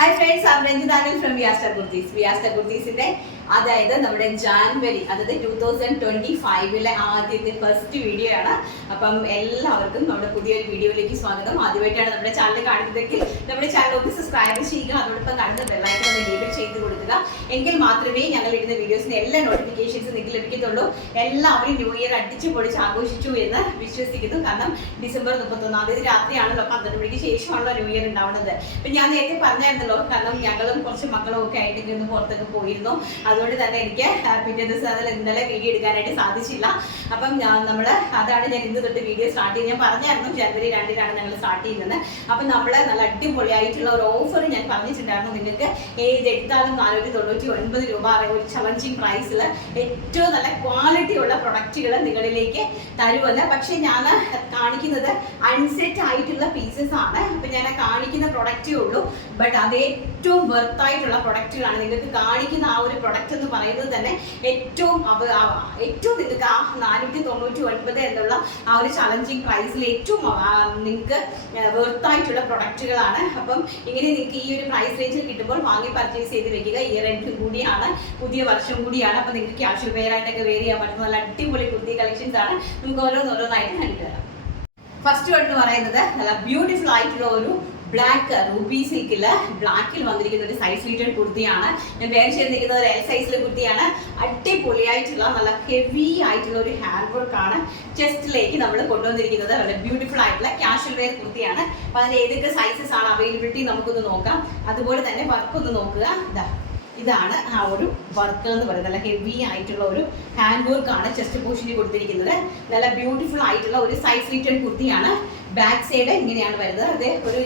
Hi friends, I'm Ranjit from Vyasta Kurtis. Vyasta Kurtis അതായത് നമ്മുടെ ജാനുവരി അതായത് 2025 ആദ്യത്തെ ഫസ്റ്റ് വീഡിയോ ആണ്. അപ്പം എല്ലാവർക്കും നമ്മുടെ പുതിയൊരു വീഡിയോയിലേക്ക് സ്വാഗതം. ആദ്യമായിട്ടാണ് നമ്മുടെ ചാനൽ കാണുന്നതെങ്കിൽ നമ്മുടെ ചാനൽ ഒന്ന് സബ്സ്ക്രൈബ് ചെയ്യുക, അതോടൊപ്പം കാണുന്ന ബെല്ലൈക്കൺ ഒന്ന് എനേബിൾ ചെയ്ത് കൊടുക്കുക. എങ്കിൽ മാത്രമേ ഞങ്ങൾ ഇടുന്ന വീഡിയോസിന് എല്ലാ നോട്ടിഫിക്കേഷൻസ് നിങ്ങൾക്ക് ലഭിക്കത്തുള്ളൂ. എല്ലാവരും ന്യൂ ഇയർ അടിച്ചു പൊളിച്ച് ആഘോഷിച്ചു എന്ന് വിശ്വസിക്കുന്നു. കാരണം ഡിസംബർ 31 രാത്രിയാണല്ലോ, 12 മണിക്ക് ശേഷമാണല്ലോ ന്യൂ ഇയർ ഉണ്ടാവുന്നത്. അപ്പം ഞാൻ നേരത്തെ പറഞ്ഞായിരുന്നല്ലോ, കാരണം ഞങ്ങളും കുറച്ച് മക്കളും ഒക്കെ ആയിട്ട് ഇങ്ങനെ പുറത്തൊക്കെ പോയിരുന്നു. അതുകൊണ്ട് തന്നെ എനിക്ക് പിറ്റേ ദിവസം അതിൽ ഇന്നലെ വീഡിയോ എടുക്കാനായിട്ട് സാധിച്ചില്ല. അപ്പം അതാണ് ഞാൻ ഇന്ന് തൊട്ട് വീഡിയോ സ്റ്റാർട്ട് ചെയ്ത് ഞാൻ പറഞ്ഞായിരുന്നു ജനുവരി 2 ഞങ്ങൾ സ്റ്റാർട്ട് ചെയ്യുന്നത്. അപ്പം നമ്മൾ നല്ല അടിപൊളിയായിട്ടുള്ള ഒരു ഓഫർ ഞാൻ പറഞ്ഞിട്ടുണ്ടായിരുന്നു. നിങ്ങൾക്ക് ഏത് എടുത്താലും 499 രൂപ ഒരു ചലഞ്ചിങ് പ്രൈസിൽ ഏറ്റവും നല്ല ക്വാളിറ്റി ഉള്ള പ്രൊഡക്റ്റുകൾ നിങ്ങളിലേക്ക് തരുമല്ല. പക്ഷെ ഞാൻ കാണിക്കുന്നത് അൺസെറ്റ് ആയിട്ടുള്ള പീസസ് ആണ്. അപ്പം ഞാൻ കാണിക്കുന്ന പ്രൊഡക്റ്റേ ഉള്ളൂ, ബട്ട് അത് ഏറ്റവും വെർത്തായിട്ടുള്ള പ്രൊഡക്റ്റുകളാണ്. നിങ്ങൾക്ക് കാണിക്കുന്ന ആ ഒരു പ്രൊഡക്റ്റ് എന്ന് പറയുന്നത് തന്നെ ഏറ്റവും നിങ്ങൾക്ക് ആ 499 എന്നുള്ള ആ ഒരു ചലഞ്ചിങ് പ്രൈസിൽ ഏറ്റവും നിങ്ങൾക്ക് വെർത്തായിട്ടുള്ള പ്രൊഡക്റ്റുകളാണ്. അപ്പം ഇങ്ങനെ നിങ്ങൾക്ക് ഈ ഒരു പ്രൈസ് റേഞ്ചിൽ കിട്ടുമ്പോൾ വാങ്ങി പർച്ചേസ് ചെയ്ത് വെക്കുക. ഇയർ എൻഡ് കൂടിയാണ്, പുതിയ വർഷം കൂടിയാണ്. അപ്പം നിങ്ങൾക്ക് ക്യാഷ്വൽ വെയർ ആയിട്ടൊക്കെ വെയർ ചെയ്യാൻ പറ്റുന്ന നല്ല അടിപൊളി കുർത്തി കളക്ഷൻസ് ആണ്. നമുക്ക് ഓരോന്നായിട്ട് കണ്ടുതരാം. ഫസ്റ്റ് വൺ എന്ന് പറയുന്നത് നല്ല ബ്യൂട്ടിഫുൾ ആയിട്ടുള്ള ഒരു ബ്ലാക്ക് റൂബി സിൽക്കില് ബ്ലാക്കിൽ വന്നിരിക്കുന്ന ഒരു സൈസ് ലിറ്റഡ് കുർത്തിയാണ്. ഞാൻ വേറെ ചെയ്തിരിക്കുന്നത് ഒരു എൽ സൈസിലെ കുർത്തിയാണ്. അടിപൊളിയായിട്ടുള്ള നല്ല ഹെവി ആയിട്ടുള്ള ഒരു ഹാൻഡ് വർക്ക് ആണ് ചെസ്റ്റിലേക്ക് നമ്മൾ കൊണ്ടുവന്നിരിക്കുന്നത്. വളരെ ബ്യൂട്ടിഫുൾ ആയിട്ടുള്ള ക്യാഷ്വൽ വെയർ കുർത്തിയാണ്. അപ്പൊ അതിന് ഏതൊക്കെ സൈസസ് ആണ് അവൈലബിലിറ്റി നമുക്കൊന്ന് നോക്കാം. അതുപോലെ തന്നെ വർക്ക് ഒന്ന് നോക്കുക. ഇതാണ് ആ ഒരു വർക്ക് എന്ന് പറയുന്നത്. നല്ല ഹെവി ആയിട്ടുള്ള ഒരു ഹാൻഡ് വർക്ക് ആണ് ചെസ്റ്റ് പോർഷനിൽ കൊടുത്തിരിക്കുന്നത്. നല്ല ബ്യൂട്ടിഫുൾ ആയിട്ടുള്ള ഒരു സൈസ് ലിറ്റഡ് കുർത്തിയാണ്. ബാക്ക് സൈഡ് ഇങ്ങനെയാണ് വരുന്നത്. അത് ഒരു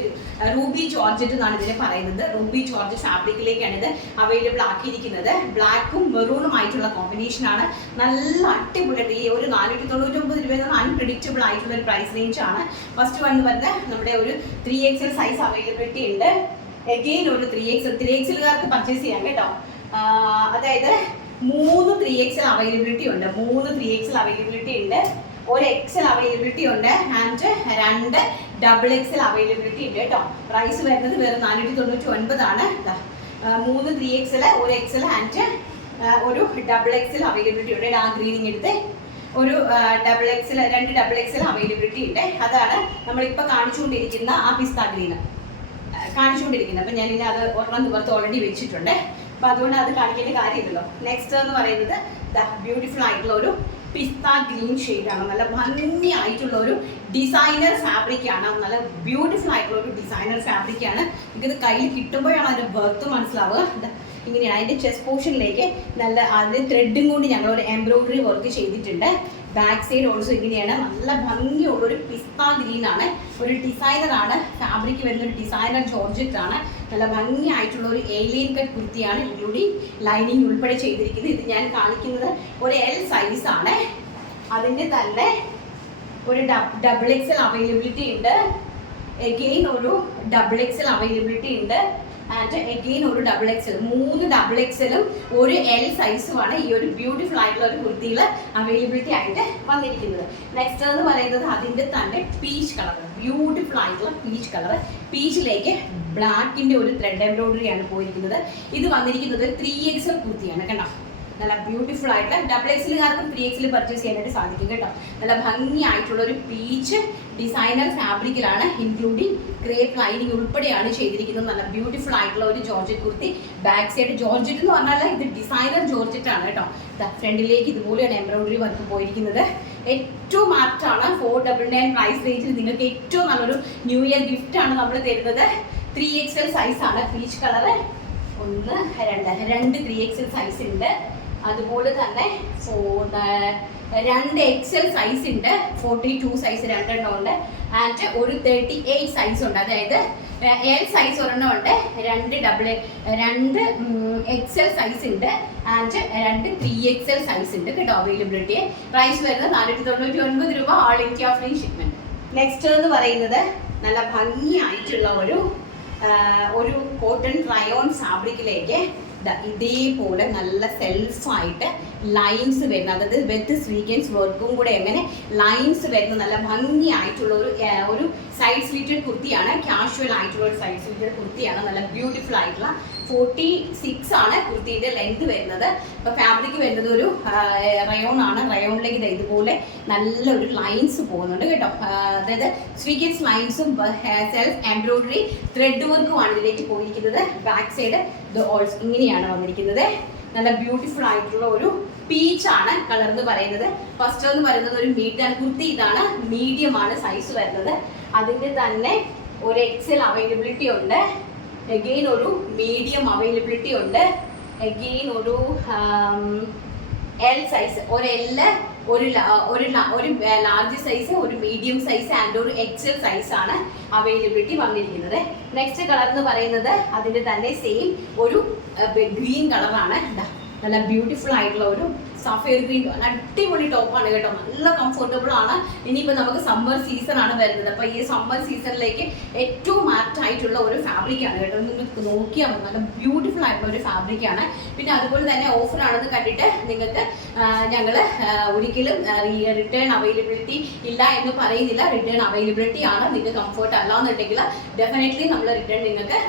റൂബി ജോർജറ്റ് എന്നാണ് ഇതിനെ പറയുന്നത്. റൂബി ജോർജറ്റ് ഫാബ്രിക്കിലേക്കാണ് ഇത് അവൈലബിൾ ആക്കിയിരിക്കുന്നത്. ബ്ലാക്കും മെറൂണും ആയിട്ടുള്ള കോമ്പിനേഷൻ ആണ്. നല്ല അടിപൊളി. ഈ ഒരു 499 രൂപ അൺപ്രഡിക്റ്റബിൾ ആയിട്ടുള്ള ഒരു പ്രൈസ് റേഞ്ച് ആണ്. ഫസ്റ്റ് വൺ വരുന്നത് നമ്മുടെ ഒരു 3XL സൈസ് അവൈലബിലിറ്റി ഉണ്ട്. എഗെയിൻ ഒരു 3XLകാർക്ക് പർച്ചേസ് ചെയ്യാം കേട്ടോ. അതായത് 3 3XL അവൈലബിലിറ്റി ഉണ്ട്. 3 3XL അവൈലബിലിറ്റി ഉണ്ട്. ഒരു XL അവൈലബിലിറ്റി ഉണ്ട് ആൻഡ് 2 XXL അവൈലബിലിറ്റി ഉണ്ട് കേട്ടോ. പ്രൈസ് വരുന്നത് വേറെ 499 ആണ്. 3 3XL, ഒരു XL ആൻഡ് ഒരു XXL അവൈലബിലിറ്റി ഉണ്ട്. ആ ഗ്രീനിങ് എടുത്ത് ഒരു XXL, 2 XXL അവൈലബിലിറ്റി ഉണ്ട്. അതാണ് നമ്മളിപ്പോൾ കാണിച്ചുകൊണ്ടിരിക്കുന്ന ആ പിസ്ത ഗ്രീന് കാണിച്ചുകൊണ്ടിരിക്കുന്നത്. അപ്പം ഞാനിനി അത് ഒരെണ്ണം നിവർത്ത് ഓൾറെഡി വെച്ചിട്ടുണ്ട്. അപ്പം അതുകൊണ്ട് അത് കാണിക്കേണ്ട കാര്യമില്ലല്ലോ. നെക്സ്റ്റ് എന്ന് പറയുന്നത് ബ്യൂട്ടിഫുൾ ആയിട്ടുള്ള ഒരു പിസ്ത ഗ്രീൻ ഷെയ്ഡാണ്. നല്ല ഭംഗിയായിട്ടുള്ള ഒരു ഡിസൈനർ ഫാബ്രിക് ആണ്. നല്ല ബ്യൂട്ടിഫുൾ ആയിട്ടുള്ള ഒരു ഡിസൈനർ ഫാബ്രിക് ആണ്. എനിക്കിത് കയ്യിൽ കിട്ടുമ്പോഴാണ് അതിൻ്റെ ബർത്ത് മനസ്സിലാവുക. ഇങ്ങനെയാണ് അതിൻ്റെ ചെസ്റ്റ് പോർഷനിലേക്ക് നല്ല അതിൻ്റെ ത്രെഡും കൊണ്ട് ഞങ്ങളൊരു എംബ്രോയിഡറി വർക്ക് ചെയ്തിട്ടുണ്ട്. ബാക്ക് സൈഡ് ഓൾസോ ഇങ്ങനെയാണ്. നല്ല ഭംഗിയുള്ള ഒരു പിസ്ത ഗ്രീൻ ആണ്. ഒരു ഡിസൈനർ ആണ്. ഫാബ്രിക് വരുന്ന ഒരു ഡിസൈനർ ജോർജറ്റ് ആണ്. നല്ല ഭംഗിയായിട്ടുള്ള ഒരു ഏലിയൻ കട്ട് കുർത്തിയാണ്. ഇൻക്ലൂഡിങ് ലൈനിങ് ഉൾപ്പെടെ ചെയ്തിരിക്കുന്നത്. ഇത് ഞാൻ കാണിക്കുന്നത് ഒരു എൽ സൈസ് ആണ്. അതിൻ്റെ തന്നെ ഒരു XXL അവൈലബിലിറ്റി ഉണ്ട്. എഗെയിൻ ഒരു XXL അവൈലബിലിറ്റി ഉണ്ട്. ആൻഡ് എഗെയിൻ ഒരു XXL. 3 XXLും ഒരു എൽ സൈസുമാണ് ഈ ഒരു ബ്യൂട്ടിഫുൾ ആയിട്ടുള്ള ഒരു കുർത്തിയിൽ അവൈലബിലിറ്റി ആയിട്ട് വന്നിരിക്കുന്നത്. നെക്സ്റ്റ് എന്ന് പറയുന്നത് അതിൻ്റെ തന്നെ പീച്ച് കളർ, ബ്യൂട്ടിഫുൾ ആയിട്ടുള്ള പീച്ച് കളർ. പീച്ചിലേക്ക് ബ്ലാക്കിൻ്റെ ഒരു ത്രെഡ് എംബ്രോയിഡറി ആണ് പോയിരിക്കുന്നത്. ഇത് വന്നിരിക്കുന്നത് 3XL കുർത്തിയാണ് കേട്ടോ. നല്ല ബ്യൂട്ടിഫുൾ ആയിട്ടുള്ള XXLകാർക്കും 3XL പർച്ചേസ് ചെയ്യാനായിട്ട് സാധിക്കും കേട്ടോ. നല്ല ഭംഗിയായിട്ടുള്ള ഒരു പീച്ച് ഡിസൈനർ ഫാബ്രിക്കിലാണ്. ഇൻക്ലൂഡിങ് ക്രേപ്പ് ലൈനിങ് ഉൾപ്പെടെയാണ് ചെയ്തിരിക്കുന്നത്. നല്ല ബ്യൂട്ടിഫുൾ ആയിട്ടുള്ള ഒരു georgette kurti. Back side georgette എന്ന് പറഞ്ഞാൽ ഇത് ഡിസൈനർ ജോർജറ്റ് ആണ് കേട്ടോ. ഫ്രണ്ടിലേക്ക് ഇതുപോലെയാണ് എംബ്രോയിഡറി വർക്ക് പോയിരിക്കുന്നത്. ഏറ്റവും ആപ്റ്റാണ്. 499 പ്രൈസ് റേഞ്ചിൽ നിങ്ങൾക്ക് ഏറ്റവും നല്ലൊരു ന്യൂ ഇയർ ഗിഫ്റ്റ് ആണ് നമ്മൾ തരുന്നത്. 3XL സൈസാണ്. പീച്ച് കളറ് 2 3XL സൈസ് ഉണ്ട്. അതുപോലെ തന്നെ 2 XL സൈസ് ഉണ്ട്. 42 സൈസ് 2 ഉണ്ട്. ആൻഡ് ഒരു 38 സൈസ് ഉണ്ട്. അതായത് എൽ സൈസ് ഒരെണ്ണം ഉണ്ട്. 2 XL സൈസ് ഉണ്ട്. ആൻഡ് 2 3XL സൈസ് ഉണ്ട് കേട്ടോ അവൈലബിലിറ്റി. പ്രൈസ് വരുന്നത് 499 രൂപ. All India free shipment. Next എന്ന് പറയുന്നത് നല്ല ഭംഗിയായിട്ടുള്ള ഒരു കോട്ടൺ ട്രയോൺ ഫാബ്രിക്കിലേക്ക് ഇതേപോലെ നല്ല സെൽഫായിട്ട് ലൈൻസ് വരുന്ന, അതായത് വിത്ത് സ്വീക്വൻസ് വർക്കും കൂടെ എങ്ങനെ ലൈൻസ് വരുന്ന നല്ല ഭംഗിയായിട്ടുള്ള ഒരു സൈഡ് സ്ലിറ്റഡ് കുർത്തിയാണ്. കാഷ്വൽ ആയിട്ടുള്ള ഒരു സൈഡ് സ്ലിറ്റഡ് കുർത്തിയാണ്. നല്ല ബ്യൂട്ടിഫുൾ ആയിട്ടുള്ള 46 ആണ് കുർത്തിയുടെ ലെങ്ത് വരുന്നത്. ഇപ്പോൾ ഫാബ്രിക് വരുന്നത് ഒരു റയോൺ ആണ്. റയോണിലേക്ക് ഇതുപോലെ നല്ലൊരു ലൈൻസ് പോകുന്നുണ്ട് കേട്ടോ. അതായത് സ്വീക്വൻസ് ലൈൻസും സെൽഫ് എംബ്രോയിഡറി ത്രെഡ് വർക്കുമാണ് ഇതിലേക്ക് പോയിരിക്കുന്നത്. ബാക്ക് സൈഡ് ഓൾസോ ഇങ്ങനെയാണ് വന്നിരിക്കുന്നത്. നല്ല ബ്യൂട്ടിഫുൾ ആയിട്ടുള്ള ഒരു പീച്ചാണ് കളർ എന്ന് പറയുന്നത്. ഫസ്റ്റ് എന്ന് പറയുന്നത് ഒരു മീഡിയം കുർത്തി, ഇതാണ് മീഡിയം ആണ് സൈസ് വരുന്നത്. അതിൻ്റെ തന്നെ ഒരു എക്സൽ അവൈലബിലിറ്റി ഉണ്ട്. അഗെയിൻ ഒരു മീഡിയം അവൈലബിലിറ്റി ഉണ്ട്. അഗെയിൻ ഒരു എൽ സൈസ്, ഒരു എല്, ഒരു ലാർജ് സൈസ്, ഒരു മീഡിയം സൈസ് ആൻഡ് ഒരു എക്സൽ സൈസ് ആണ് അവൈലബിലിറ്റി വന്നിരിക്കുന്നത്. നെക്സ്റ്റ് കളർ എന്ന് പറയുന്നത് അതിൻ്റെ തന്നെ സെയിം ഒരു ഗ്രീൻ കളറാണ്. നല്ല ബ്യൂട്ടിഫുൾ ആയിട്ടുള്ള ഒരു സഫയർ ഗ്രീൻ, അടിപൊളി ടോപ്പാണ് കേട്ടോ. നല്ല കംഫർട്ടബിൾ ആണ്. ഇനിയിപ്പോൾ നമുക്ക് സമ്മർ സീസൺ ആണ് വരുന്നത്. അപ്പോൾ ഈ സമ്മർ സീസണിലേക്ക് ഏറ്റവും ആപ്റ്റ് ആയിട്ടുള്ള ഒരു ഫാബ്രിക്കാണ് കേട്ടോ. നിങ്ങൾക്ക് നോക്കിയാൽ മതി, നല്ല ബ്യൂട്ടിഫുൾ ആയിട്ടുള്ള ഒരു ഫാബ്രിക്കാണ്. പിന്നെ അതുപോലെ തന്നെ ഓഫർ ആണെന്ന് കണ്ടിട്ട് നിങ്ങൾക്ക് ഞങ്ങൾ ഒരിക്കലും റിട്ടേൺ അവൈലബിലിറ്റി ഇല്ല എന്ന് പറയുന്നില്ല. റിട്ടേൺ അവൈലബിലിറ്റി ആണ്. നിങ്ങൾക്ക് കംഫർട്ട് അല്ല എന്നുണ്ടെങ്കിൽ ഡെഫിനറ്റ്ലി നമ്മൾ റിട്ടേൺ നിങ്ങൾക്ക്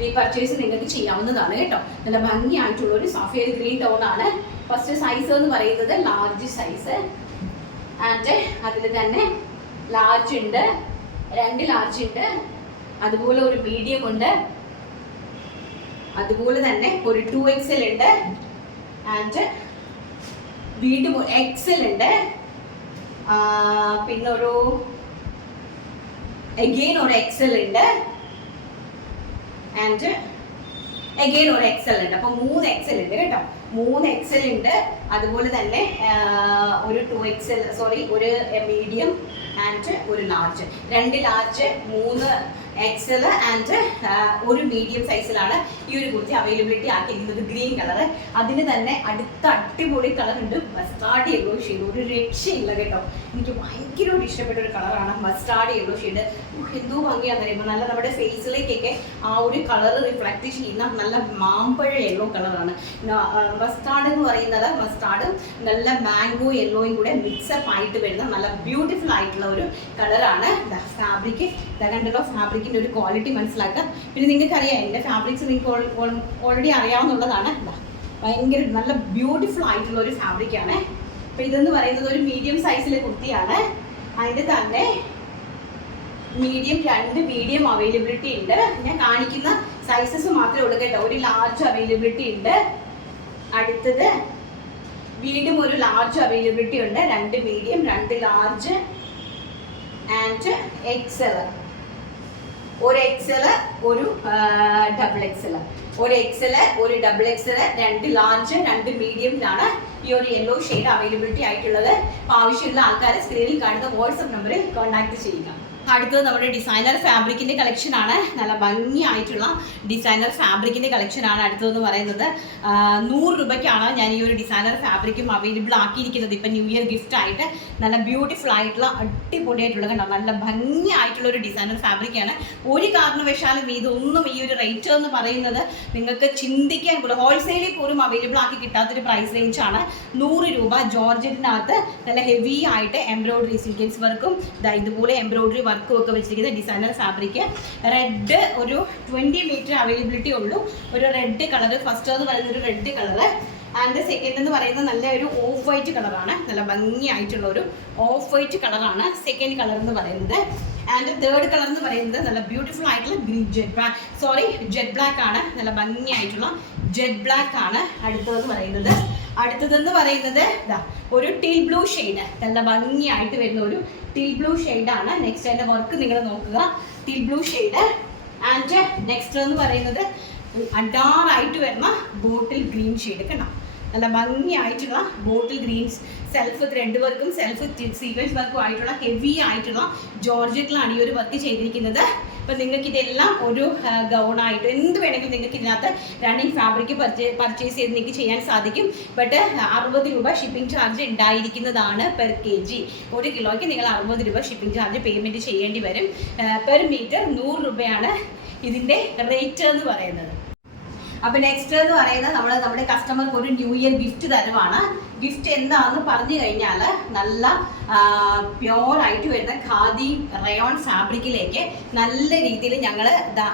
റീപർച്ചേസ് നിങ്ങൾക്ക് ചെയ്യാവുന്നതാണ് കേട്ടോ. നല്ല ഭംഗിയായിട്ടുള്ള ഒരു സഫയർ ഗ്രീൻ ടോൺ ആണ്. ഫസ്റ്റ് സൈസ് എന്ന് പറയുന്നത് ലാർജ് സൈസ് ആൻഡ് അതിൽ തന്നെ ലാർജ് ഉണ്ട്, 2 ലാർജ് ഉണ്ട്, അതുപോലെ ഒരു മീഡിയം ഉണ്ട്, അതുപോലെ തന്നെ ഒരു 2XL ഉണ്ട് ആൻഡ് വീണ്ടും XL ഉണ്ട്. പിന്നെ ഒരു അഗെയിൻ ഒരു XL ഉണ്ട് ആൻഡ് അഗെയിൻ ഒരു XL ഉണ്ട്. അപ്പോൾ 3 XL ഉണ്ട് കേട്ടോ. 3 XL ഉണ്ട്. അതുപോലെ തന്നെ ഒരു 2XL, സോറി, ഒരു മീഡിയം ആൻഡ് ഒരു ലാർജ്, 2 ലാർജ്, 3 XL ആൻഡ് ഒരു മീഡിയം സൈസിലാണ് ഈ ഒരു കുർത്തി അവൈലബിലിറ്റി ആക്കിയിരിക്കുന്നത്. Green colour. അതിന് തന്നെ അടുത്ത അടിപൊളി കളർ ഉണ്ട്, മസ്റ്റാർഡ് യെല്ലോ ഷെയ്ഡ്. ഒരു രക്ഷയില്ല കേട്ടോ. എനിക്ക് ഭയങ്കര ഒരു ഇഷ്ടപ്പെട്ട ഒരു കളറാണ് മസ്റ്റാർഡ് യെല്ലോ ഷെയ്ഡ്. എന്തോ ഭംഗിയാന്ന് പറയുമ്പോൾ നല്ല നമ്മുടെ ഫേസിലേക്കൊക്കെ ആ ഒരു കളർ റിഫ്ലക്റ്റ് ചെയ്യുന്ന നല്ല മാമ്പഴ യെല്ലോ കളറാണ്. മസ്റ്റാർഡ് എന്ന് പറയുന്നത് മസ്റ്റാർഡും നല്ല മാംഗോ യെല്ലോയും കൂടെ മിക്സപ്പ് ആയിട്ട് വരുന്ന നല്ല ബ്യൂട്ടിഫുൾ ആയിട്ടുള്ള ഒരു കളറാണ്. ഫാബ്രിക് കണ്ടല്ലോ, ഫാബ്രിക്കിൻ്റെ ഒരു ക്വാളിറ്റി മനസ്സിലാക്കുക. പിന്നെ നിങ്ങൾക്കറിയാം എൻ്റെ ഫാബ്രിക്സ് നിങ്ങൾക്ക് ഓൾറെഡി അറിയാവുന്നതാണ്. ഭയങ്കര നല്ല ബ്യൂട്ടിഫുൾ ആയിട്ടുള്ള ഒരു ഫാബ്രിക്കാണ്. അപ്പോൾ ഇതെന്ന് പറയുന്നത് ഒരു മീഡിയം സൈസിലെ കുർത്തിയാണ്. അതിൻ്റെ തന്നെ മീഡിയം, 2 മീഡിയം അവൈലബിലിറ്റി ഉണ്ട്. ഞാൻ കാണിക്കുന്ന സൈസസ് മാത്രമേ ഉള്ളൂ കേട്ടോ. ഒരു ലാർജ് അവൈലബിലിറ്റി ഉണ്ട്. അടുത്തത് വീണ്ടും ഒരു ലാർജ് അവൈലബിലിറ്റി ഉണ്ട്. 2 മീഡിയം, 2 ലാർജ് ആൻഡ് XL, ഒരു XL, ഒരു ഡബിൾ XL, ഒരു XL, ഒരു ഡബിൾ XL, 2 ലാർജ്, 2 മീഡിയമിലാണ് ഈ ഒരു യെല്ലോ ഷെയ്ഡ് അവൈലബിലിറ്റി ആയിട്ടുള്ളത്. ആവശ്യമുള്ള ആൾക്കാരെ സ്ക്രീനിൽ കാണുന്ന വാട്സപ്പ് നമ്പറിൽ കോൺടാക്ട് ചെയ്യുക. അടുത്തത് നമ്മുടെ ഡിസൈനർ ഫാബ്രിക്കിൻ്റെ കളക്ഷനാണ്. നല്ല ഭംഗിയായിട്ടുള്ള ഡിസൈനർ ഫാബ്രിക്കിൻ്റെ കളക്ഷനാണ് അടുത്തതെന്ന് പറയുന്നത്. 100 രൂപയ്ക്കാണ് ഞാൻ ഈ ഒരു ഡിസൈനർ ഫാബ്രിക്കും അവൈലബിൾ ആക്കിയിരിക്കുന്നത്. ഇപ്പം ന്യൂ ഇയർ ഗിഫ്റ്റ് ആയിട്ട് നല്ല ബ്യൂട്ടിഫുൾ ആയിട്ടുള്ള അടിപൊളിയായിട്ടുള്ള കണ്ടോ, നല്ല ഭംഗിയായിട്ടുള്ള ഒരു ഡിസൈനർ ഫാബ്രിക്കാണ്. ഒരു കാരണവശാലും ഇതൊന്നും ഈ ഒരു റേറ്റ് എന്ന് പറയുന്നത് നിങ്ങൾക്ക് ചിന്തിക്കാൻ പോലും, ഹോൾസെയിലിൽ പോലും അവൈലബിൾ ആക്കി കിട്ടാത്തൊരു പ്രൈസ് റേഞ്ചാണ്. 100 രൂപ. ജോർജറ്റിനകത്ത് നല്ല ഹെവി ആയിട്ട് എംബ്രോയിഡറി സീക്വൻസ് വർക്കും ഇതുപോലെ എംബ്രോയിഡറി വർക്കും ഒക്കെ വെച്ചിരിക്കുന്ന ഡിസൈനർ ഫാബ്രിക്. റെഡ് ഒരു 20 മീറ്റർ അവൈലബിലിറ്റി ഉള്ളൂ. ഒരു റെഡ് കളർ, ഫസ്റ്റ് എന്ന് പറയുന്നത് ഒരു റെഡ് കളർ ആൻഡ് സെക്കൻഡ് എന്ന് പറയുന്നത് നല്ല ഒരു ഓഫ് വൈറ്റ് കളറാണ്. നല്ല ഭംഗിയായിട്ടുള്ള ഒരു ഓഫ് വൈറ്റ് കളറാണ് സെക്കൻഡ് കളർ എന്ന് പറയുന്നത്. ആൻഡ് തേർഡ് കളർ എന്ന് പറയുന്നത് നല്ല ബ്യൂട്ടിഫുൾ ആയിട്ടുള്ള ഗ്രീൻ ജെറ്റ് ബ്ലാക്ക് ആണ്. നല്ല ഭംഗിയായിട്ടുള്ള ജെറ്റ് ബ്ലാക്ക് ആണ് അടുത്തതെന്ന് പറയുന്നത്. അടുത്തതെന്ന് പറയുന്നത് ഒരു ടീൽ ബ്ലൂ ഷെയ്ഡ്, നല്ല ഭംഗിയായിട്ട് വരുന്ന ഒരു ടീൽ ബ്ലൂ ഷെയ്ഡാണ്. നെക്സ്റ്റ് അതിൻ്റെ വർക്ക് നിങ്ങൾ നോക്കുക, teal blue shade. And next എന്ന് പറയുന്നത് അഡാറായിട്ട് വരുന്ന ബോട്ടിൽ ഗ്രീൻ ഷെയ്ഡ് കണ്ടോ. നല്ല ഭംഗിയായിട്ടുള്ള ബോട്ടിൽ ഗ്രീൻസ്, സെൽഫ് ത്രെഡ് വർക്കും സെൽഫ് സീക്വൻസ് വർക്കും ആയിട്ടുള്ള ഹെവി ആയിട്ടുള്ള ജോർജറ്റിലാണ് ഈ ഒരു വർക്ക് ചെയ്തിരിക്കുന്നത്. അപ്പം നിങ്ങൾക്ക് ഇതെല്ലാം ഒരു ഗൗണായിട്ട് എന്ത് വേണമെങ്കിലും നിങ്ങൾക്ക് ഇതിനകത്ത് റണ്ണിങ് ഫാബ്രിക് പർച്ചേസ് ചെയ്ത് നിങ്ങൾക്ക് ചെയ്യാൻ സാധിക്കും. ബട്ട് 60 രൂപ ഷിപ്പിംഗ് ചാർജ് ഉണ്ടായിരിക്കുന്നതാണ് പെർ kg. 1 കിലോയ്ക്ക് നിങ്ങൾ 60 രൂപ ഷിപ്പിംഗ് ചാർജ് പേയ്മെൻറ്റ് ചെയ്യേണ്ടി വരും. പെർ മീറ്റർ 100 രൂപയാണ് ഇതിൻ്റെ റേറ്റ് എന്ന് പറയുന്നത്. അപ്പൊ നെക്സ്റ്റ് എന്ന് പറയുന്നത് നമ്മുടെ കസ്റ്റമർക്ക് ഒരു ന്യൂ ഇയർ ഗിഫ്റ്റ് തരുവാണ്. ഗിഫ്റ്റ് എന്താണെന്ന് പറഞ്ഞു കഴിഞ്ഞാൽ നല്ല പ്യോർ ആയിട്ട് വരുന്ന ഖാദി റയോൺ ഫാബ്രിക്കിലേക്ക് നല്ല രീതിയിൽ ഞങ്ങൾ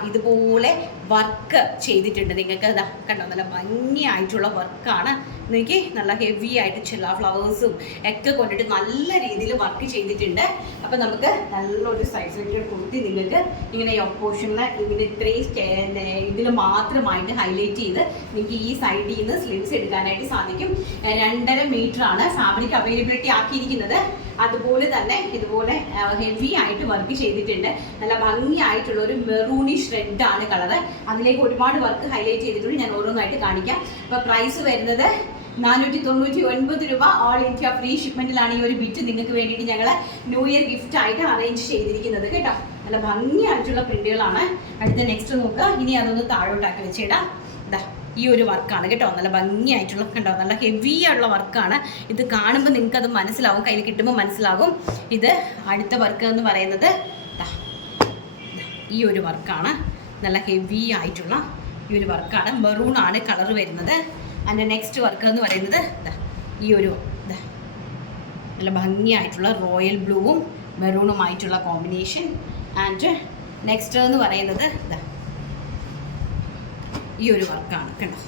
ഇതുപോലെ വർക്ക് ചെയ്തിട്ടുണ്ട്. നിങ്ങൾക്ക് ഇതാ കണ്ടോ, നല്ല ഭംഗിയായിട്ടുള്ള വർക്കാണ്. എനിക്ക് നല്ല ഹെവി ആയിട്ട് ചില ഫ്ലവേഴ്സും ഒക്കെ കൊണ്ടിട്ട് നല്ല രീതിയിൽ വർക്ക് ചെയ്തിട്ടുണ്ട്. അപ്പം നമുക്ക് നല്ലൊരു സൈസിലേക്ക് കൊടുത്തി നിങ്ങൾക്ക് ഇങ്ങനെ പോർഷനിൽ ഇങ്ങനെ ഇത്രയും ഇതിൽ മാത്രമായിട്ട് ഹൈലൈറ്റ് ചെയ്ത് നിങ്ങൾക്ക് ഈ സൈഡിൽ നിന്ന് സ്ലിറ്റ്സ് എടുക്കാനായിട്ട് സാധിക്കും. 2.5 മീറ്ററാണ് ഫാബ്രിക് അവൈലബിലിറ്റി ആക്കിയിരിക്കുന്നത്. അതുപോലെ തന്നെ ഇതുപോലെ ഹെവി ആയിട്ട് വർക്ക് ചെയ്തിട്ടുണ്ട്. നല്ല ഭംഗിയായിട്ടുള്ള ഒരു മെറൂണിഷ് റെഡാണ് കളറ്. അതിലേക്ക് ഒരുപാട് വർക്ക് ഹൈലൈറ്റ് ചെയ്തിട്ടുണ്ട്. ഞാൻ ഓരോന്നായിട്ട് കാണിക്കാം. അപ്പോൾ പ്രൈസ് വരുന്നത് 499 രൂപ. ഓൾ ഇന്ത്യ ഫ്രീ ഷിപ്മെന്റിലാണ് ഈ ഒരു ബിറ്റ് നിങ്ങൾക്ക് വേണ്ടിയിട്ട് ഞങ്ങൾ ന്യൂ ഇയർ ഗിഫ്റ്റ് ആയിട്ട് അറേഞ്ച് ചെയ്തിരിക്കുന്നത് കേട്ടോ. നല്ല ഭംഗിയായിട്ടുള്ള പ്രിന്റുകളാണ്. അടുത്ത നെക്സ്റ്റ് നോക്കുക. ഇനി അതൊന്ന് താഴോട്ടാക്കി വെച്ചിടാം. ഇതാ ഈ ഒരു വർക്കാണ് കേട്ടോ. നല്ല ഭംഗിയായിട്ടുള്ള കണ്ടോ, നല്ല ഹെവി ആയിട്ടുള്ള വർക്കാണ്. ഇത് കാണുമ്പോൾ നിങ്ങൾക്ക് അത് മനസ്സിലാവും, കയ്യിൽ കിട്ടുമ്പോൾ മനസ്സിലാകും. ഇത് അടുത്ത വർക്ക് എന്ന് പറയുന്നത് ഈ ഒരു വർക്കാണ്. നല്ല ഹെവി ആയിട്ടുള്ള ഈ ഒരു വർക്കാണ്. മെറൂൺ ആണ് കളർ വരുന്നത്. അതിൻ്റെ നെക്സ്റ്റ് വർക്ക് എന്ന് പറയുന്നത് ഈ ഒരു നല്ല ഭംഗിയായിട്ടുള്ള റോയൽ ബ്ലൂവും മെറൂണുമായിട്ടുള്ള കോമ്പിനേഷൻ. ആൻഡ് നെക്സ്റ്റ് എന്ന് പറയുന്നത് ഈ ഒരു വർക്കാണ് കണ്ടോ.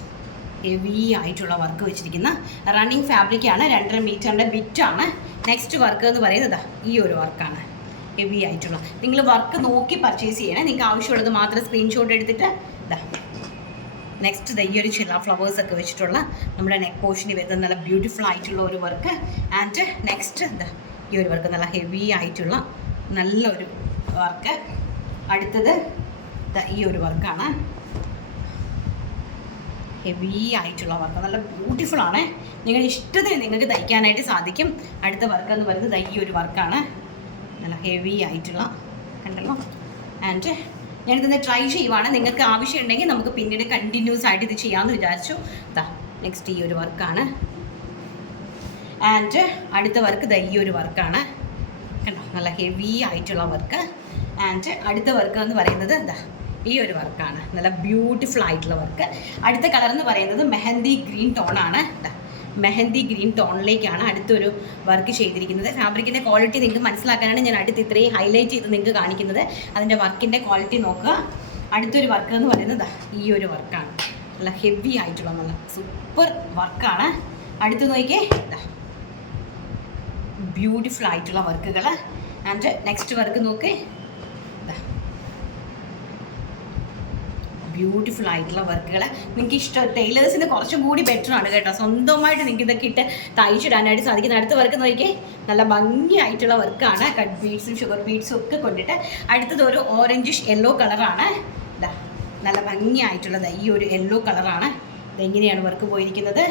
ഹെവി ആയിട്ടുള്ള വർക്ക് വെച്ചിരിക്കുന്ന റണ്ണിങ് ഫാബ്രിക്കാണ്. 2.5 മീറ്ററിൻ്റെ ബിറ്റാണ്. നെക്സ്റ്റ് വർക്ക് എന്ന് പറയുന്നത് ഈ ഒരു വർക്കാണ്. ഹെവി ആയിട്ടുള്ള നിങ്ങൾ വർക്ക് നോക്കി പർച്ചേസ് ചെയ്യണേ. നിങ്ങൾക്ക് ആവശ്യമുള്ളത് മാത്രം സ്ക്രീൻഷോട്ട് എടുത്തിട്ട് നെക്സ്റ്റ് ഈ ഒരു ചില ഫ്ലവേഴ്സ് ഒക്കെ വെച്ചിട്ടുള്ള നമ്മുടെ നെക്ക് പോർഷനിൽ വരുന്ന നല്ല ബ്യൂട്ടിഫുൾ ആയിട്ടുള്ള ഒരു വർക്ക്. ആൻഡ് നെക്സ്റ്റ് ഈ ഒരു വർക്ക് നല്ല ഹെവി ആയിട്ടുള്ള നല്ലൊരു വർക്ക്. അടുത്തത് ഈ ഒരു വർക്കാണ്. ഹെവി ആയിട്ടുള്ള വർക്ക് നല്ല ബ്യൂട്ടിഫുൾ ആണ്. നിങ്ങളുടെ ഇഷ്ടത്തിന് നിങ്ങൾക്ക് തയ്ക്കാനായിട്ട് സാധിക്കും. അടുത്ത വർക്ക് എന്ന് പറയുന്നത് ഈ ഒരു വർക്കാണ്. നല്ല ഹെവി ആയിട്ടുള്ള കണ്ടല്ലോ. ആൻഡ് ഞാനിതൊന്ന് ട്രൈ ചെയ്യുവാണ്. നിങ്ങൾക്ക് ആവശ്യമുണ്ടെങ്കിൽ നമുക്ക് പിന്നീട് കണ്ടിന്യൂസ് ആയിട്ട് ഇത് ചെയ്യാമെന്ന് വിചാരിച്ചു. നെക്സ്റ്റ് ഈ ഒരു വർക്കാണ്. ആൻഡ് അടുത്ത വർക്ക് ഈ ഒരു വർക്കാണ് കണ്ടോ. നല്ല ഹെവി ആയിട്ടുള്ള വർക്ക്. ആൻഡ് അടുത്ത വർക്ക് എന്ന് പറയുന്നത് ഈ ഒരു വർക്കാണ്. നല്ല ബ്യൂട്ടിഫുൾ ആയിട്ടുള്ള വർക്ക്. അടുത്ത കളർ എന്ന് പറയുന്നത് മെഹന്തി ഗ്രീൻ ടോണാണ്. മെഹന്തി ഗ്രീൻ ടോണിലേക്കാണ് അടുത്തൊരു വർക്ക് ചെയ്തിരിക്കുന്നത്. ഫാബ്രിക്കിൻ്റെ ക്വാളിറ്റി നിങ്ങൾക്ക് മനസ്സിലാക്കാനാണ് ഞാൻ അടുത്ത് ഇത്രയും ഹൈലൈറ്റ് ചെയ്ത് നിങ്ങൾക്ക് കാണിക്കുന്നത്. അതിൻ്റെ വർക്കിൻ്റെ ക്വാളിറ്റി നോക്കുക. അടുത്തൊരു വർക്ക് എന്ന് പറയുന്നത് ഈ ഒരു വർക്കാണ്. നല്ല ഹെവി ആയിട്ടുള്ള നല്ല സൂപ്പർ വർക്കാണ്. അടുത്ത് നോക്കിയേ ബ്യൂട്ടിഫുൾ ആയിട്ടുള്ള വർക്കുകൾ. ആൻഡ് നെക്സ്റ്റ് വർക്ക് നോക്കേ ബ്യൂട്ടിഫുൾ ആയിട്ടുള്ള വർക്കുകൾ. നിങ്ങൾക്ക് ഇഷ്ടം ടൈലേഴ്സിന് കുറച്ചും കൂടി ബെറ്റർ ആണ് കേട്ടോ. സ്വന്തമായിട്ട് നിങ്ങൾക്ക് ഇതൊക്കെ ഇട്ട് തയ്ച്ചിടാനായിട്ട് സാധിക്കുന്ന. അടുത്ത വർക്ക് നോക്കിയേ നല്ല ഭംഗിയായിട്ടുള്ള വർക്കാണ്. കട്ട് ബീഡ്സും ഷുഗർ ബീഡ്സും ഒക്കെ കൊണ്ടിട്ട്. അടുത്തത് ഒരു ഓറഞ്ചിഷ് യെല്ലോ കളറാണ്. നല്ല ഭംഗിയായിട്ടുള്ളത് ഈ ഒരു യെല്ലോ കളറാണ്. ഇതെങ്ങനെയാണ് വർക്ക് പോയിരിക്കുന്നത്.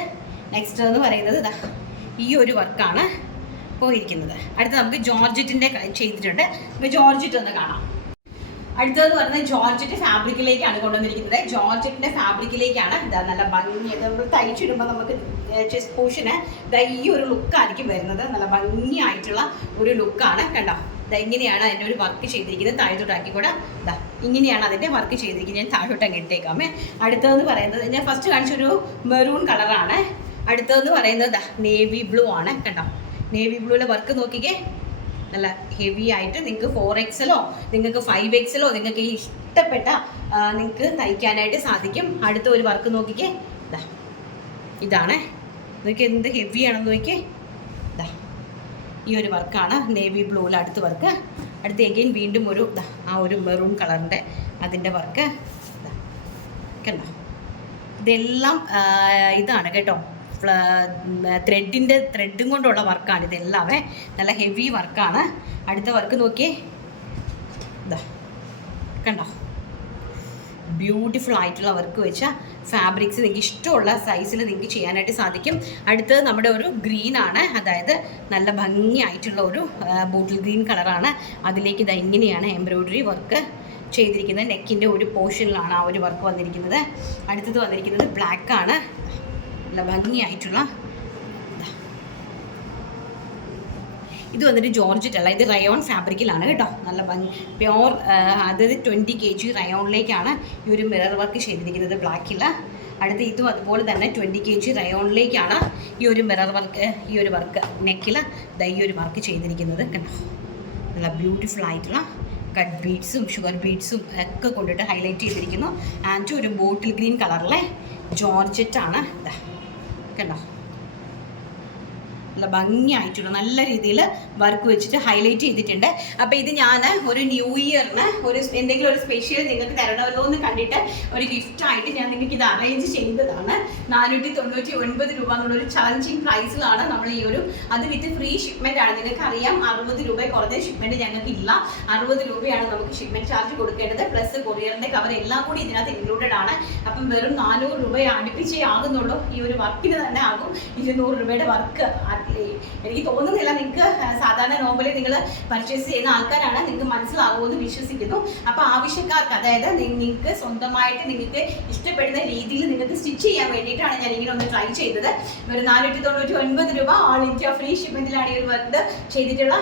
നെക്സ്റ്റ് എന്ന് പറയുന്നത് ഈ ഒരു വർക്കാണ് പോയിരിക്കുന്നത്. അടുത്ത നമുക്ക് ജോർജറ്റിൻ്റെ ചെയ്തിട്ടുണ്ട്. അപ്പോൾ ജോർജറ്റ് ഒന്ന് കാണാം. അടുത്തതെന്ന് പറയുന്നത് ജോർജറ്റ് ഫാബ്രിക്കിലേക്കാണ് കൊണ്ടുവന്നിരിക്കുന്നത്. ജോർജറ്റിൻ്റെ ഫാബ്രിക്കിലേക്കാണ് നല്ല ഭംഗി നമ്മൾ തയ്ച്ചിടുമ്പോൾ നമുക്ക് ചെസ്റ്റ് പോർഷന് ഈ ഒരു ലുക്കായിരിക്കും വരുന്നത്. നല്ല ഭംഗിയായിട്ടുള്ള ഒരു ലുക്കാണ് കണ്ടോ. ഇങ്ങനെയാണ് അതിൻ്റെ ഒരു വർക്ക് ചെയ്തിരിക്കുന്നത്. താഴോട്ടാക്കി കൂടെ ഇങ്ങനെയാണ് അതിൻ്റെ വർക്ക് ചെയ്തിരിക്കുന്നത്. ഞാൻ താഴോട്ട് അങ്ങ് ഇട്ടേക്കാമേ. അടുത്തതെന്ന് പറയുന്നത് ഞാൻ ഫസ്റ്റ് കാണിച്ചൊരു മെറൂൺ കളറാണ്. അടുത്തതെന്ന് പറയുന്നത് നേവി ബ്ലൂ ആണ് കണ്ടോ. നേവി ബ്ലൂവിലെ വർക്ക് നോക്കിക്കേ. നല്ല ഹെവി ആയിട്ട് നിങ്ങൾക്ക് 4XL നിങ്ങൾക്ക് 5XL നിങ്ങൾക്ക് ഇഷ്ടപ്പെട്ട നിങ്ങൾക്ക് തയ്ക്കാനായിട്ട് സാധിക്കും. അടുത്ത ഒരു വർക്ക് നോക്കിക്കേ. ഇതാണ് നോക്കി എന്ത് ഹെവിയാണെന്ന് നോക്കിയേ. ഈ ഒരു വർക്കാണ് നേവി ബ്ലൂവിൽ അടുത്ത വർക്ക്. അടുത്ത് എഗെയിൻ വീണ്ടും ഒരു ആ ഒരു മെറൂൺ കളറിൻ്റെ അതിൻ്റെ വർക്ക് കണ്ടോ. ഇതെല്ലാം ഇതാണ് കേട്ടോ. ത്രെഡും കൊണ്ടുള്ള വർക്കാണ് ഇതെല്ലാമേ. നല്ല ഹെവി വർക്കാണ്. അടുത്ത വർക്ക് നോക്കിയേ കണ്ടോ. ബ്യൂട്ടിഫുൾ ആയിട്ടുള്ള വർക്ക് വെച്ച ഫാബ്രിക്സ് നിങ്ങൾക്ക് ഇഷ്ടമുള്ള സൈസിൽ നിങ്ങൾക്ക് ചെയ്യാനായിട്ട് സാധിക്കും. അടുത്തത് നമ്മുടെ ഒരു ഗ്രീൻ ആണ്. അതായത് നല്ല ഭംഗിയായിട്ടുള്ള ഒരു ബോട്ടിൽ ഗ്രീൻ കളറാണ്. അതിലേക്ക് ഇങ്ങനെയാണ് എംബ്രോയ്ഡറി വർക്ക് ചെയ്തിരിക്കുന്നത്. നെക്കിൻ്റെ ഒരു പോർഷനിലാണ് ആ ഒരു വർക്ക് വന്നിരിക്കുന്നത്. അടുത്തത് വന്നിരിക്കുന്നത് ബ്ലാക്കാണ്. നല്ല ഭംഗിയായിട്ടുള്ള ഇത് വന്നിട്ട് ജോർജറ്റ് അല്ല, ഇത് റയോൺ ഫാബ്രിക്കിലാണ് കേട്ടോ. നല്ല പ്യോർ, അതായത് 20 kg റയോണിലേക്കാണ് ഈ ഒരു മിറർ വർക്ക് ചെയ്തിരിക്കുന്നത് ബ്ലാക്കിൽ. അടുത്ത് ഇതും അതുപോലെ തന്നെ 20 kg റയോണിലേക്കാണ് ഈ ഒരു മിറർ വർക്ക്, ഈ ഒരു വർക്ക് നെക്കിൽ ഈ ഒരു വർക്ക് ചെയ്തിരിക്കുന്നത് കേട്ടോ. നല്ല ബ്യൂട്ടിഫുൾ ആയിട്ടുള്ള കട്ട് ബീഡ്സും ഷുഗർ ബീഡ്സും ഒക്കെ കൊണ്ടിട്ട് ഹൈലൈറ്റ് ചെയ്തിരിക്കുന്നു. ആൻഡ് ഒരു ബോട്ടിൽ ഗ്രീൻ കളറിലെ ജോർജറ്റാണ് കണ്ടോ. നല്ല ഭംഗിയായിട്ടുള്ള നല്ല രീതിയിൽ വർക്ക് വെച്ചിട്ട് ഹൈലൈറ്റ് ചെയ്തിട്ടുണ്ട്. അപ്പോൾ ഇത് ഞാൻ ഒരു ന്യൂ ഇയറിന് ഒരു എന്തെങ്കിലും ഒരു സ്പെഷ്യൽ നിങ്ങൾക്ക് തരണമല്ലോ എന്ന് കണ്ടിട്ട് ഒരു ഗിഫ്റ്റായിട്ട് ഞാൻ നിങ്ങൾക്ക് ഇത് അറേഞ്ച് ചെയ്തതാണ്. 499 രൂപ എന്നുള്ളൊരു ചലഞ്ചിങ് പ്രൈസിലാണ് നമ്മൾ ഈ ഒരു, അത് വിത്ത് ഫ്രീ ഷിപ്മെൻ്റ് ആണ്. നിങ്ങൾക്ക് അറിയാം 60 രൂപ കുറഞ്ഞ ഷിപ്മെൻറ്റ് ഞങ്ങൾക്ക് ഇല്ല. 60 രൂപയാണ് നമുക്ക് ഷിപ്മെൻറ്റ് ചാർജ് കൊടുക്കേണ്ടത്. പ്ലസ് കൊറിയറിൻ്റെ കവർ എല്ലാം കൂടി ഇതിനകത്ത് ഇൻക്ലൂഡഡ് ആണ്. അപ്പം വെറും 400 രൂപ അടുപ്പിച്ചേ ആകുന്നുള്ളൂ. ഈ ഒരു വർക്കിന് തന്നെ ആകും 200 രൂപയുടെ വർക്ക്. എനിക്ക് തോന്നുന്നില്ല നിങ്ങൾക്ക് സാധാരണ നോർമലി നിങ്ങൾ പർച്ചേസ് ചെയ്യുന്ന ആൾക്കാരാണ്, നിങ്ങൾക്ക് മനസ്സിലാകുമെന്ന് വിശ്വസിക്കുന്നു. അപ്പോൾ ആവശ്യക്കാർക്ക്, അതായത് നിങ്ങൾക്ക് സ്വന്തമായിട്ട് നിങ്ങൾക്ക് ഇഷ്ടപ്പെടുന്ന രീതിയിൽ നിങ്ങൾക്ക് സ്റ്റിച്ച് ചെയ്യാൻ വേണ്ടിയിട്ടാണ് ഞാൻ ഇങ്ങനെ ഒന്ന് ട്രൈ ചെയ്തത്. ഒരു 499 രൂപ ഓൾ ഇന്ത്യ ഫ്രീ ഷിപ്മെന്റിലാണ് ഈ ഒരു വർക്ക് ചെയ്തിട്ടുള്ള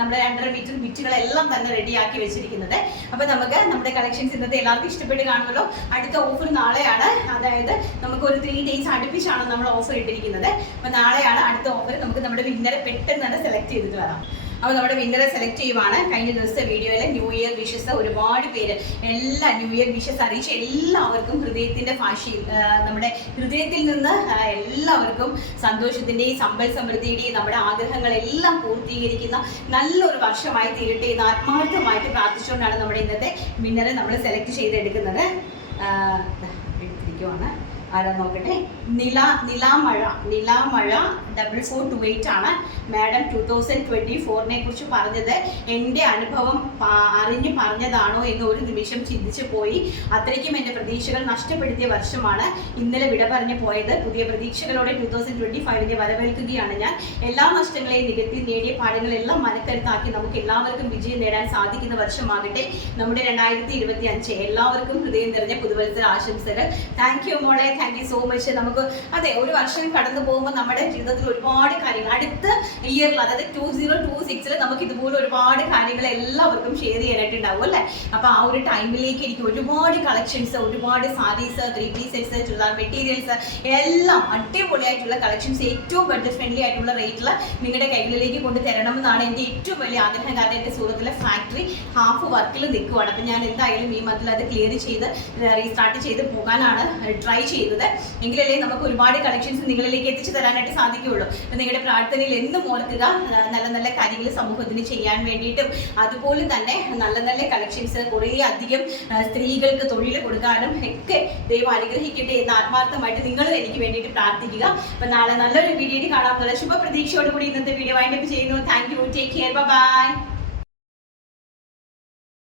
നമ്മുടെ 2.5 മീറ്റർ ബിറ്റുകളെല്ലാം തന്നെ റെഡിയാക്കി വെച്ചിരിക്കുന്നത്. അപ്പോൾ നമുക്ക് നമ്മുടെ കളക്ഷൻസ് ഇന്നത്തെ എല്ലാവർക്കും ഇഷ്ടപ്പെട്ട് കാണുമല്ലോ. അടുത്ത ഓഫർ നാളെയാണ്, അതായത് നമുക്ക് ഒരു 3 days അടുപ്പിച്ചാണ് നമ്മൾ ഓഫർ ഇട്ടിരിക്കുന്നത്. അപ്പോൾ നാളെയാണ് അടുത്ത ഓഫർ. നമുക്ക് നമ്മുടെ വിന്നറെ പെട്ടെന്ന് തന്നെ സെലക്ട് ചെയ്തിട്ട് വരാം. അപ്പോൾ നമ്മുടെ വിന്നറെ സെലക്ട് ചെയ്യുവാണ്. കഴിഞ്ഞ ദിവസത്തെ വീഡിയോയിൽ ന്യൂ ഇയർ വിഷസ് ഒരുപാട് പേര് എല്ലാ ന്യൂ ഇയർ വിഷസ് അറിയിച്ച എല്ലാവർക്കും ഹൃദയത്തിൻ്റെ ഭാഷയിൽ, നമ്മുടെ ഹൃദയത്തിൽ നിന്ന് എല്ലാവർക്കും സന്തോഷത്തിൻ്റെയും സമ്പൽ സമൃദ്ധിയുടെയും നമ്മുടെ ആഗ്രഹങ്ങളെല്ലാം പൂർത്തീകരിക്കുന്ന നല്ലൊരു വർഷമായി തീരട്ടെ എന്ന് ആത്മാർത്ഥമായിട്ട് പ്രാർത്ഥിച്ചുകൊണ്ടാണ് നമ്മുടെ ഇന്നത്തെ വിന്നറെ നമ്മൾ സെലക്ട് ചെയ്തെടുക്കുന്നത്. എടുത്തിരിക്കുവാണ്. ആരാ നോക്കട്ടെ. നിലാമഴ 4428 ആണ് മാഡം 2024 കുറിച്ച് പറഞ്ഞത്. എൻ്റെ അനുഭവം അറിഞ്ഞ് പറഞ്ഞതാണോ എന്ന് ഒരു നിമിഷം ചിന്തിച്ചു പോയി. അത്രയ്ക്കും എൻ്റെ പ്രതീക്ഷകൾ നഷ്ടപ്പെടുത്തിയ വർഷമാണ് ഇന്നലെ വിട പറഞ്ഞു പോയത്. പുതിയ പ്രതീക്ഷകളോടെ 2025 വരവേൽക്കുകയാണ് ഞാൻ. എല്ലാ നഷ്ടങ്ങളെയും നികത്തി നേടിയ പാഠങ്ങളെല്ലാം മനക്കരുത്താക്കി നമുക്ക് എല്ലാവർക്കും വിജയം നേടാൻ സാധിക്കുന്ന വർഷമാകട്ടെ നമ്മുടെ 2025. എല്ലാവർക്കും ഹൃദയം നിറഞ്ഞ പുതുവത്സര ആശംസകൾ. താങ്ക് യു മോളെ, താങ്ക് യു സോ മച്ച്. നമുക്ക് അതെ, ഒരു വർഷം കടന്നു പോകുമ്പോൾ നമ്മുടെ ജീവിതത്തിൽ ഒരുപാട് കാര്യങ്ങൾ അടുത്ത ഇയറിൽ, അതായത് 2026 നമുക്ക് ഇതുപോലെ ഒരുപാട് കാര്യങ്ങൾ എല്ലാവർക്കും ഷെയർ ചെയ്യാനായിട്ടുണ്ടാവും അല്ലേ. അപ്പോൾ ആ ഒരു ടൈമിലേക്ക് എനിക്ക് ഒരുപാട് കളക്ഷൻസ്, ഒരുപാട് saris, 3-piece sets, churidar materials എല്ലാം അടിപൊളിയായിട്ടുള്ള കളക്ഷൻസ് ഏറ്റവും ബഡ്ജറ്റ് ഫ്രണ്ട്ലി ആയിട്ടുള്ള റേറ്റിൽ നിങ്ങളുടെ കൈകളിലേക്ക് കൊണ്ട് തരണമെന്നാണ് എൻ്റെ ഏറ്റവും വലിയ ആഗ്രഹം. കാരണം എൻ്റെ സൂറത്തിലെ ഫാക്ടറി ഹാഫ് വർക്കിൽ നിൽക്കുവാണ്. അപ്പോൾ ഞാൻ എന്തായാലും ഈ മന്തിൽ അത് ക്ലിയർ ചെയ്ത് റീസ്റ്റാർട്ട് ചെയ്ത് പോകാനാണ് ട്രൈ ചെയ്തത്. എങ്കിലല്ലേ നമുക്ക് ഒരുപാട് കളക്ഷൻസ് നിങ്ങളിലേക്ക് എത്തിച്ചു തരാനായിട്ട് സാധിക്കുകയുള്ളൂ. അപ്പം നിങ്ങളുടെ പ്രാർത്ഥനയിൽ എന്നും ഓർക്കുക, നല്ല നല്ല കാര്യങ്ങൾ സമൂഹത്തിന് ചെയ്യാൻ വേണ്ടിയിട്ടും അതുപോലെ തന്നെ നല്ല നല്ല കളക്ഷൻസ് കുറേ അധികം സ്ത്രീകൾക്ക് തൊഴിൽ കൊടുക്കാനും ഒക്കെ ദൈവം അനുഗ്രഹിക്കട്ടെ എന്ന് ആത്മാർത്ഥമായിട്ട് നിങ്ങൾ എനിക്ക് വേണ്ടിയിട്ട് പ്രാർത്ഥിക്കുക. അപ്പം നാളെ നല്ലൊരു വീഡിയോ കാണാമെന്നുള്ള ശുഭപ്രതീക്ഷയോടുകൂടി ഇന്നത്തെ വീഡിയോ വൈൻഡപ്പ് ചെയ്യുന്നു. Thank you, take care, by.